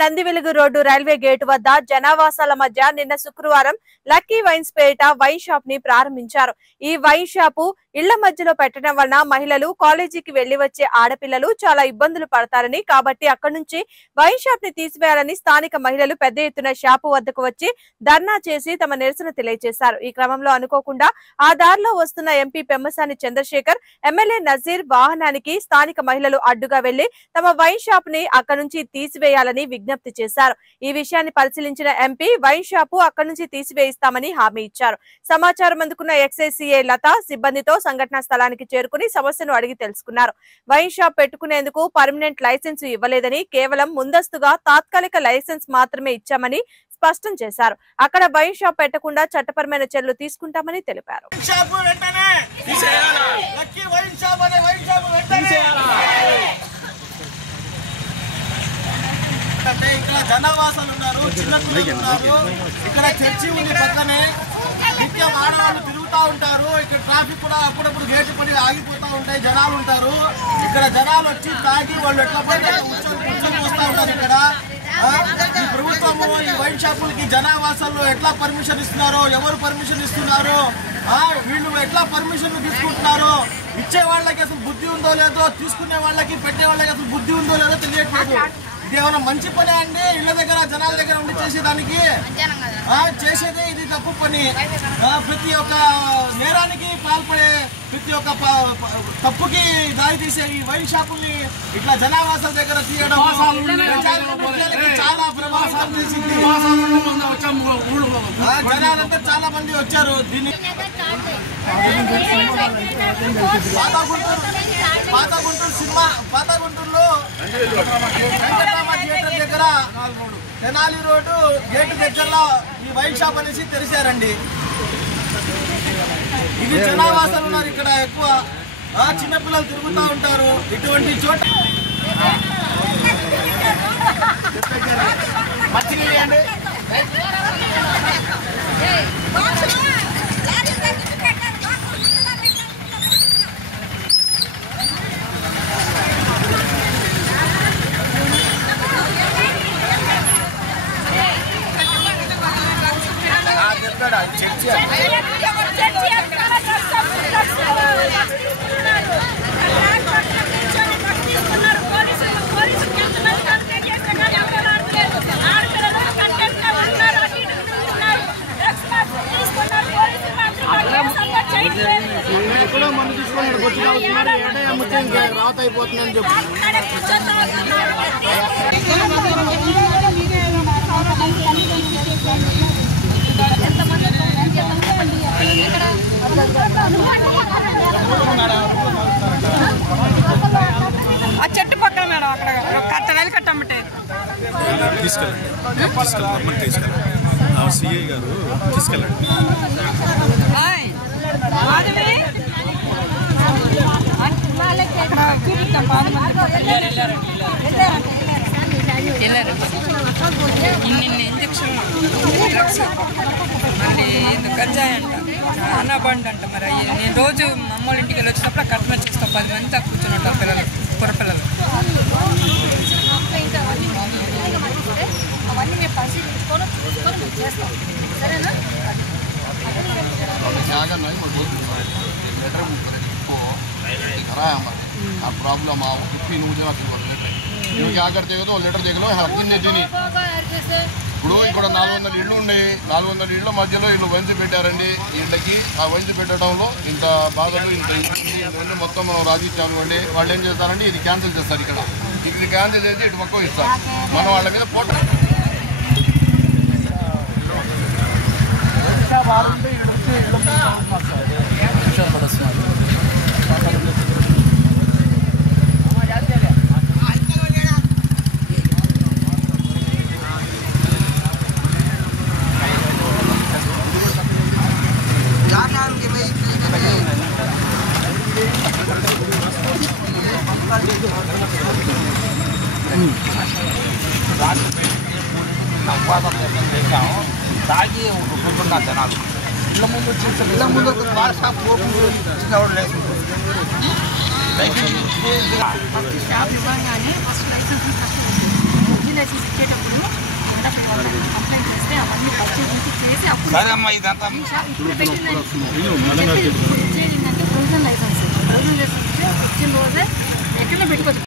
Nandivelugu road railway gate వద్ద జనావాసాల మధ్య నిన్న శుక్రవారం లక్కీ వైన్స్ పేరిట వైన్ షాప్ ని ప్రారంభించారు. ఈ వైన్ షాపు ఇళ్ల మధ్యలో పెట్టడం వలన మహిళలు, కాలేజీకి వెళ్లి వచ్చే ఆడపిల్లలు చాలా ఇబ్బందులు పడతారని, కాబట్టి అక్కడి నుంచి వైన్ షాప్ ని తీసివేయాలని స్థానిక మహిళలు పెద్ద ఎత్తున షాపు వద్దకు వచ్చి ధర్నా చేసి తమ నిరసన తెలియజేశారు. ఈ క్రమంలో అనుకోకుండా ఆ దారిలో వస్తున్న ఎంపీ పెమ్మసాని చంద్రశేఖర్, ఎమ్మెల్యే నజీర్ వాహనానికి స్థానిక మహిళలు అడ్డుగా వెళ్లి తమ వైన్ షాప్ ని అక్కడి నుంచి తీసివేయాలని విజ్ఞప్తి చేశారు. ఈ విషయాన్ని పరిశీలించిన ఎంపీ వైన్ షాపు అక్కడి నుంచి తీసివేయిస్తామని హామీ ఇచ్చారు. సమాచారం అందుకున్న ఎక్సైసీఏ లత సిబ్బందితో సంఘటనా స్థలానికి చేరుకుని సమస్యను అడిగి తెలుసుకున్నారు. వైన్ షాప్ పెట్టుకునేందుకు పర్మనెంట్ లైసెన్స్ ఇవ్వలేదని, కేవలం ముందస్తుగా తాత్కాలిక లైసెన్స్ మాత్రమే ఇచ్చామని స్పష్టం చేశారు. అక్కడ వైన్ షాప్ పెట్టకుండా చట్టపరమైన చర్యలు తీసుకుంటామని తెలిపారు. ఇక్కడ జనావాసాలు ఉన్నారు, చిన్నపిల్లలు ఉన్నారు, ఇక్కడ చర్చి ఉంది పక్కనే, నిత్యం ఆడవాళ్ళు తిరుగుతూ ఉంటారు. ఇక్కడ ట్రాఫిక్ కూడా అప్పుడప్పుడు గేటు పడి ఆగిపోతూ ఉంటాయి, జనాలు ఉంటారు. ఇక్కడ జనాలు వచ్చి తాగి వాళ్ళు ఎట్లా పడితే కూర్చొని వస్తూ ఉంటారు. ఇక్కడ ఈ ప్రభుత్వము ఈ వైన్ షాపులకి జనావాసాల్లో ఎట్లా పర్మిషన్ ఇస్తున్నారో, ఎవరు పర్మిషన్ ఇస్తున్నారు, వీళ్ళు ఎట్లా పర్మిషన్ తీసుకుంటున్నారు, ఇచ్చే వాళ్ళకి అసలు బుద్ధి ఉందో లేదో, తీసుకునే వాళ్ళకి పెట్టే వాళ్ళకి అసలు బుద్ధి ఉందో లేదో తెలియట్లేదు. ఇది ఏమైనా మంచి పని అండి? ఇళ్ల దగ్గర జనాల దగ్గర ఉండి చేసేదానికి చేసేదే ఇది తప్పు పని. ప్రతి ఒక్క నేరానికి పాల్పడే, ప్రతి ఒక్క తప్పుకి దారి తీసే ఈ వైన్ షాపుల్ని ఇట్లా జనావాసాల దగ్గర తీయడం చాలా ప్రభావం చేసింది. జనాలంతా చాలా మంది వచ్చారు. దీన్ని పాత గుంటూరులో వెంకటరామ థియేటర్ దగ్గర తెనాలి రోడ్డు గేటు దగ్గరలో ఈ వైన్ షాప్ అనేసి తెరిచారండి. ఇది జనావాసాలు ఉన్నారు, ఇక్కడ ఎక్కువ చిన్నపిల్లలు తిరుగుతూ ఉంటారు. ఇటువంటి చోట మందు తీసుకొని రాత అయిపోతుందని చెప్పి ఆ చెట్టు పక్కన మేడం అక్కడ కట్టడాలు కట్టమంటే తీసుకెళ్ళండి. సిఐ గారు తీసుకెళ్ళండి. ఇన్ని ఇంజక్షన్లు, డ్రగ్స్, మళ్ళీ గంజాయి అంట, అన్నబండ్ అంట. మరి నేను రోజు మా అమ్మోళ్ళ ఇంటికి వెళ్ళి వచ్చినప్పుడు కట్నం చేస్తాం. 10 మంది కూర్చున్నట్టు పిల్లలు, కుర్రపిల్లలు. प्रॉब्लम क्या करते हो तो लीटर देख लो हकीनी ఇప్పుడు ఇక్కడ 400 ఇళ్ళు ఉన్నాయి. 400 ఇళ్ళ మధ్యలో వీళ్ళు వంచి పెట్టారండి. వీళ్ళకి ఆ వంచి పెట్టడంలో ఇంత బాధలు, ఇంత ఇల్లు మొత్తం మనం రాజిచ్చాము అండి. వాళ్ళు ఏం చేస్తారంటే ఇది క్యాన్సిల్ చేస్తారు. ఇక్కడ క్యాన్సిల్ చేసి ఇటు మొక్క ఇస్తారు. మనం వాళ్ళ మీద పోటీ తాగి కొనుక్కున్నారు జనాలు. ఇళ్ళ ముందు బార్ షాప్ ఓపెన్ లేదు. షాప్ ఇవ్వగానే ఫస్ట్ లైసెన్స్ ఇచ్చేటప్పుడు సరే అమ్మా ఇదంతా ప్రొవిజన్ లైసెన్స్ వచ్చిన రోజే ఎక్కడ పెట్టుకోవచ్చు.